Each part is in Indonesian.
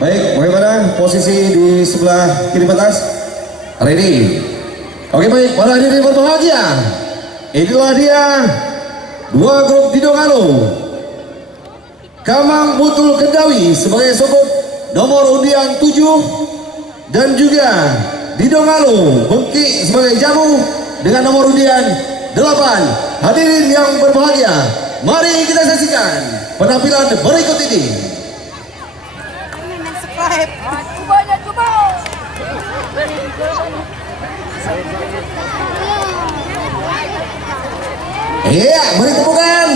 Baik, bagaimana posisi di sebelah kiri batas? Ready? Oke baik, para hadirin berbahagia. Inilah dia dua grup di Donggalo. Kamang Mutul Kendawi sebagai sokot nomor undian 7 dan juga di Donggalo Bengki sebagai jamu dengan nomor undian 8. Hadirin yang berbahagia, mari kita saksikan penampilan berikut ini. Iya, beri tepukan.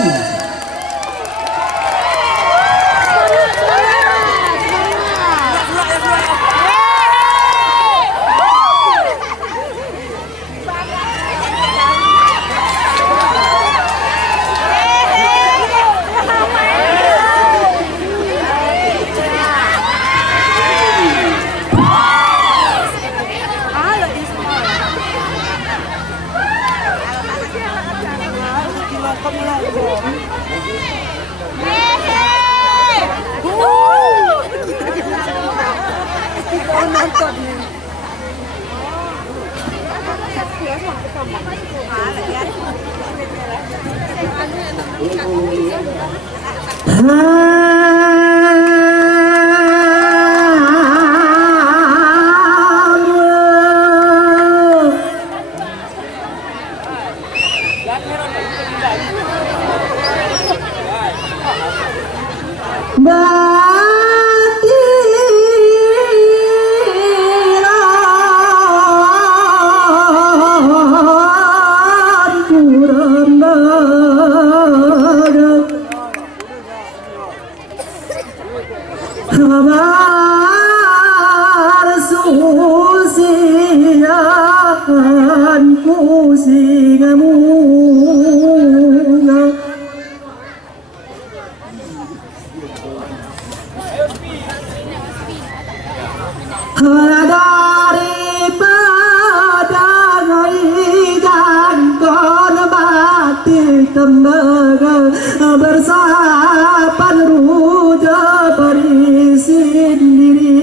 Bersapan ruja berisi diri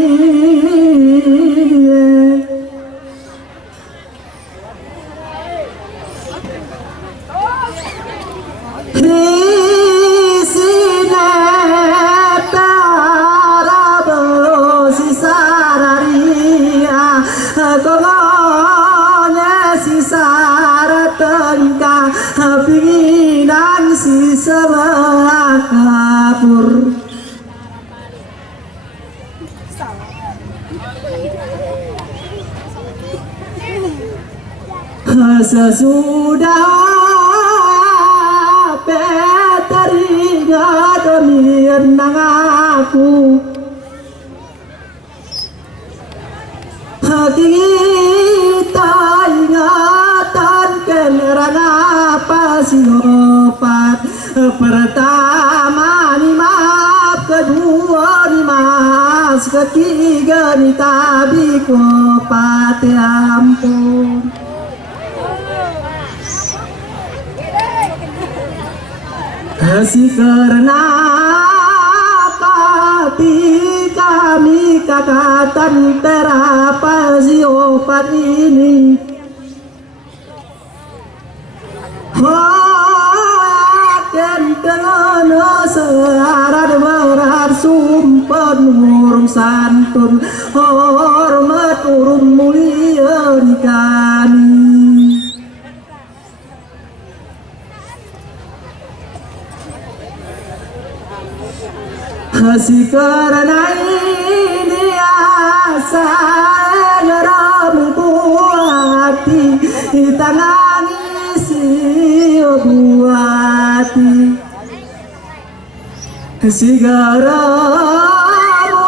si sebelah kapur sesudah peteringa demir nang aku kita ingatan kenerang apa siopat pertama ni maaf, kedua ni mas, ketiga ni tabi kopat ampun kasih karena hati kami kakatan terapa siopat ini dan dengan searat berat sumpah urung santun hormat urung mulia dikani kasih karena ini asa ngeramu hati tangani buati segera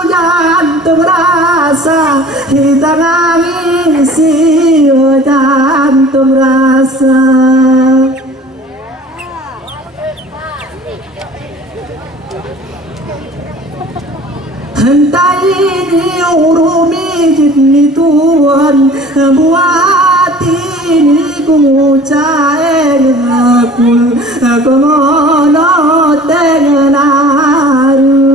jantung rasa kita nangis jantung rasa entah ini urumi jini Tuhan buat ini ku cair aku ngono dengan aru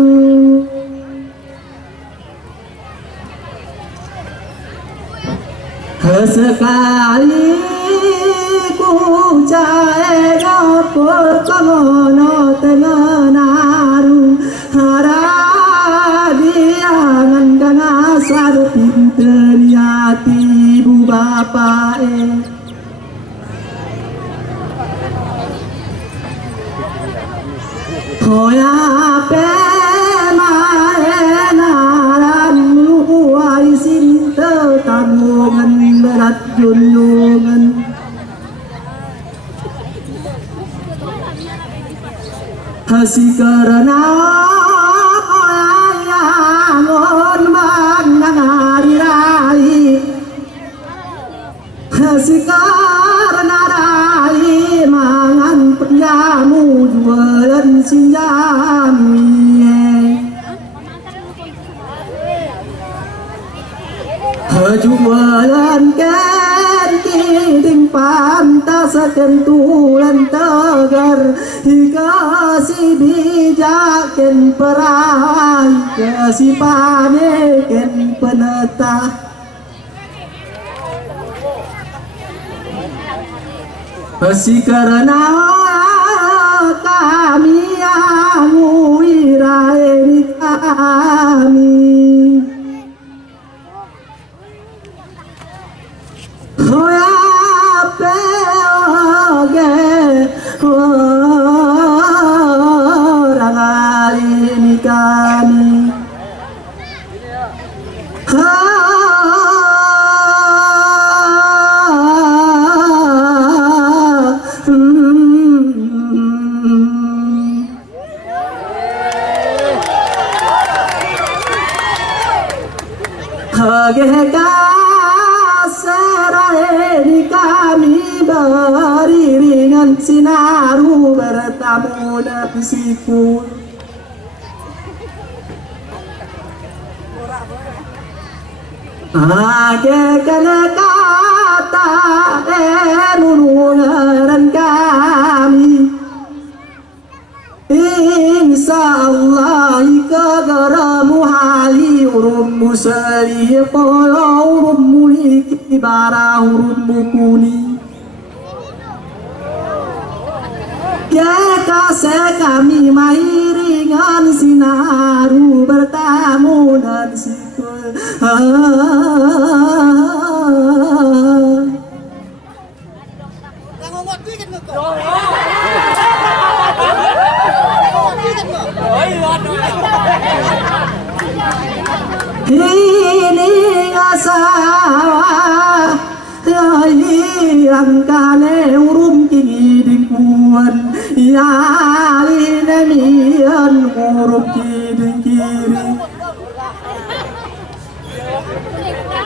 Sekali ku cae ngopo kamono tengenaru haradiangan kana sadu pinten yati ibu bapae hoya pe tabungan berat junjungan Hasih karena ayangon mandang hari rai Hasih karena rai mangan penjamu jualan sinjami jualan ken kiring pantas kentulan tegar kasih bijak ken perai kasih pane ken penetah kasih karena kami yang wirai kami sinaru bertamu dan sipul age kana kata nunungan kami insyaallah kagaramu hali urum musali urum muliki bara urum mukuni ya kasih kami mairingan sinaru bertamu dan sikul ini asawa yang kane urum kini kuan ya inemian urum kiri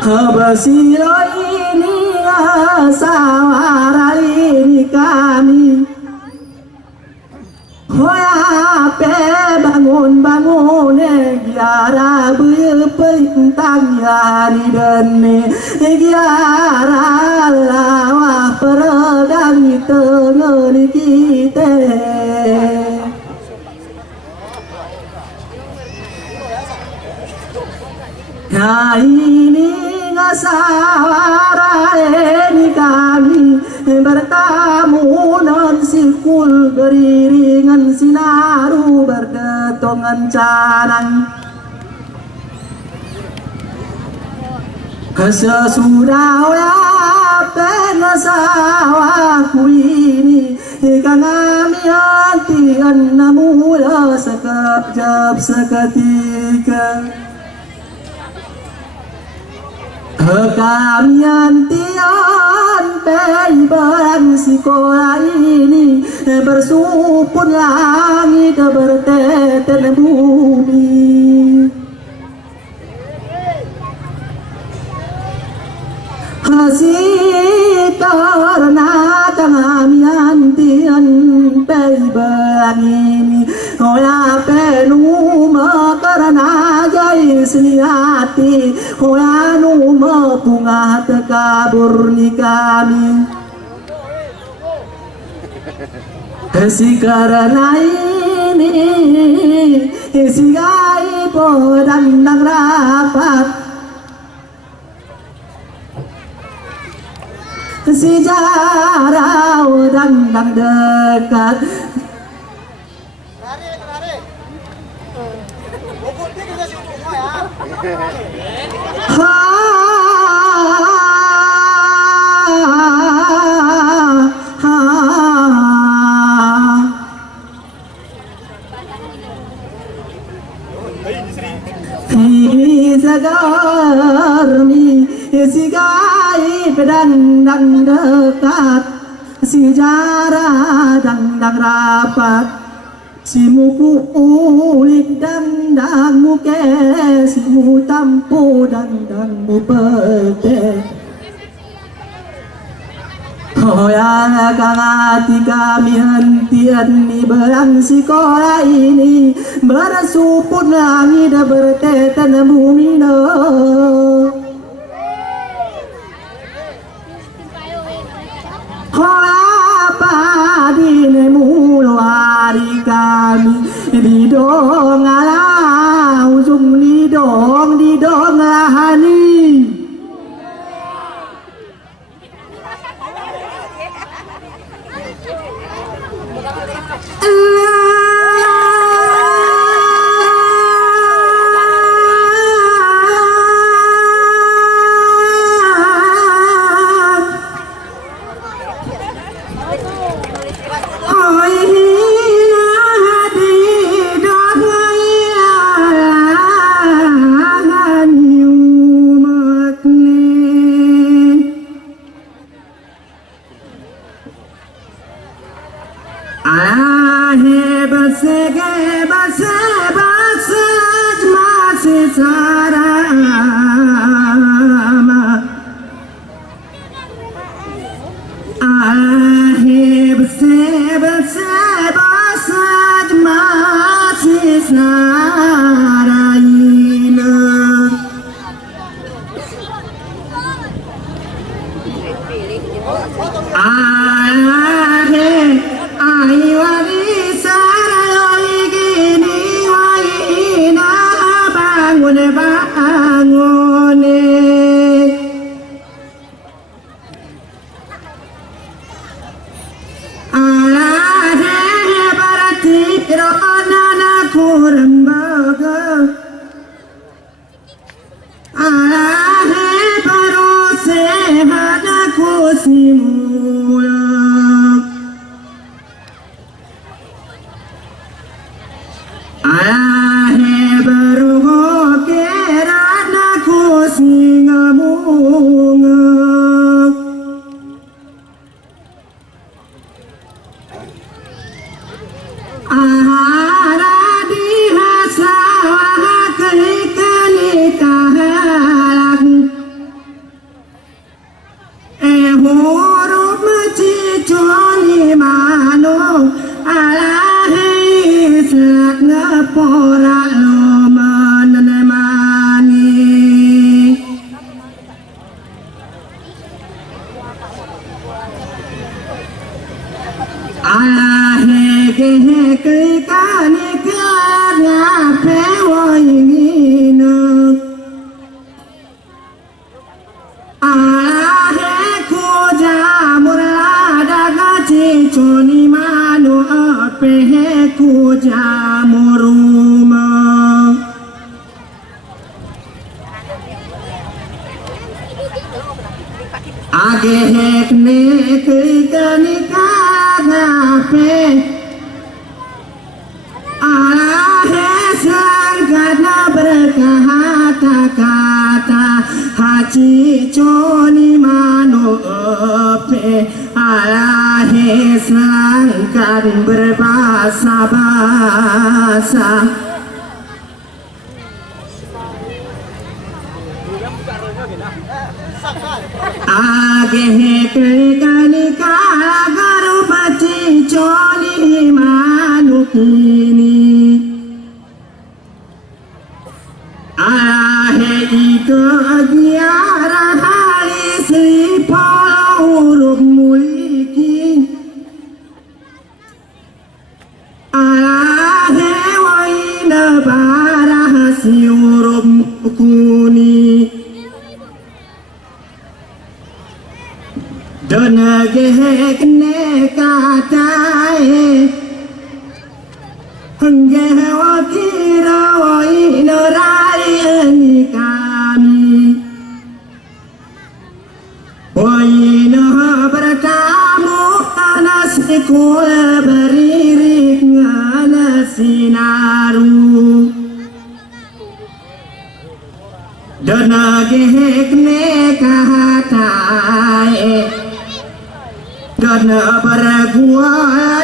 habasiro ini asawara ini kami hoya pe bangun giara berpentang yari dene giara lawa peredang tengah kita ya ini ngasawara ini kami bertamu non sikul beriringan sinaru berdetongan canang sesudah ya penasawaku ini kami hatian namula sekejap seketika kami antian barang sekolah ini bersupun langit berteten bumi Hasih karena kami antian barang ini hoya penu karena jai seniati hoya numa bunga tekabur ni kami Kasih karena ini sigai podang rapat sejarah dan dekat. Segarmi si gaib dan dekat, sejarah dan rapat, si muku ulik dan muke, si mu tampu dan mu pete. Oh ya hati kami hentian di berang sekolah ini, bersuput langit bertetan bumi no. Oh apa di mulu hari kami di dong ala ujung di dong lahani. dona gehek nekatai hingga wakira wai norai ini kami wai noh bertamu anas sekolah beririk ngana sinaru dona gehek nekatai dona bergua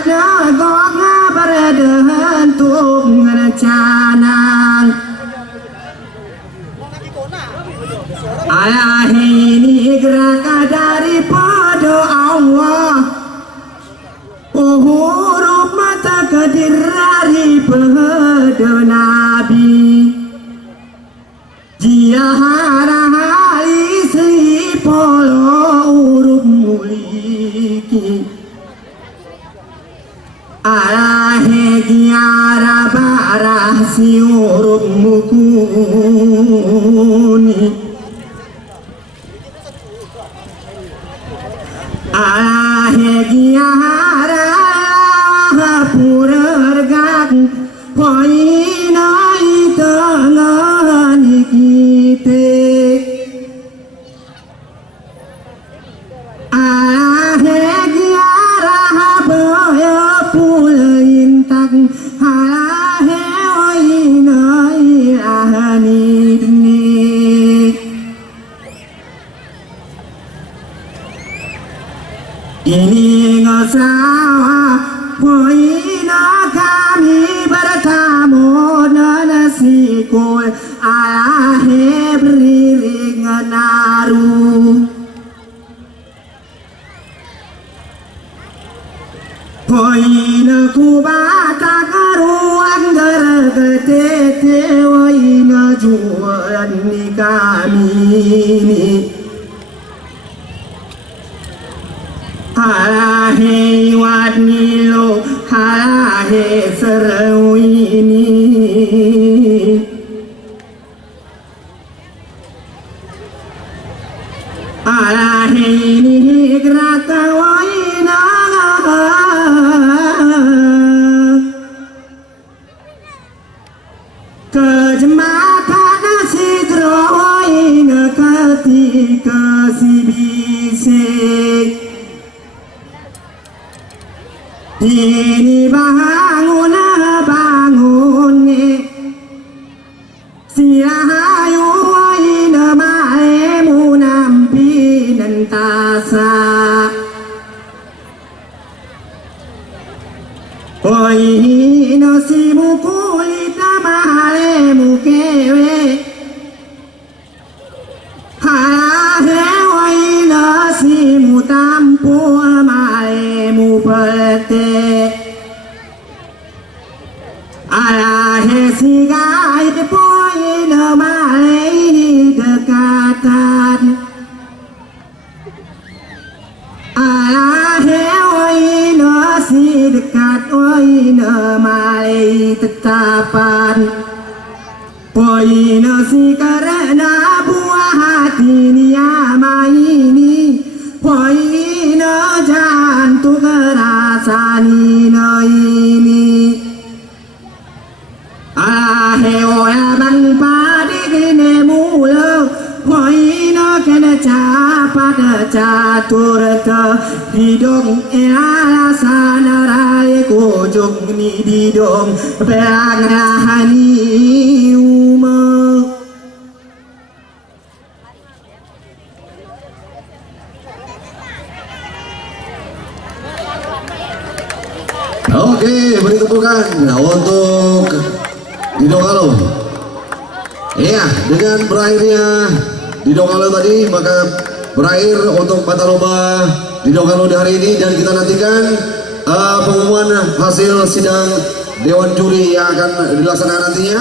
dagong berdehentuk ngerencana ayah ini gerak daripada Allah huruf mata kedir daripada Nabi jia hari si polo huruf muliki arahe giara barah si huruf mukuni arahe giara purergak poina itengan kite arahe giara boyo pulintang arahe oina ahanidni ini ngasawa poina kami bertamu nasi koi arahe beriring naru poina kubata karuan gergetete poina jualan ni kami harahe wadnilo harahe serawini harahe ini geraka waina kejematan sidroina ketika si bisik ini bangun siahayu ina maemu nampi nentasa ina si mukulita maemu kewe harahe ina si mutampu maemu pete arahe sigai poina malai dekatan arahe oina si dekat oina malai tetapan poina si karena buah hati niama ini poina jantung rasani ini arahe oya bang padi kene mula poina kena capat catur te hidung alasana rai kujung ni hidung perang rahani uma Oke, beri tepukan untuk Didongalo. Iya, dengan berakhirnya Didongalo tadi, maka berakhir untuk Pataloba Didongalo di hari ini, dan kita nantikan pengumuman hasil sidang Dewan Juri yang akan dilaksanakan nantinya.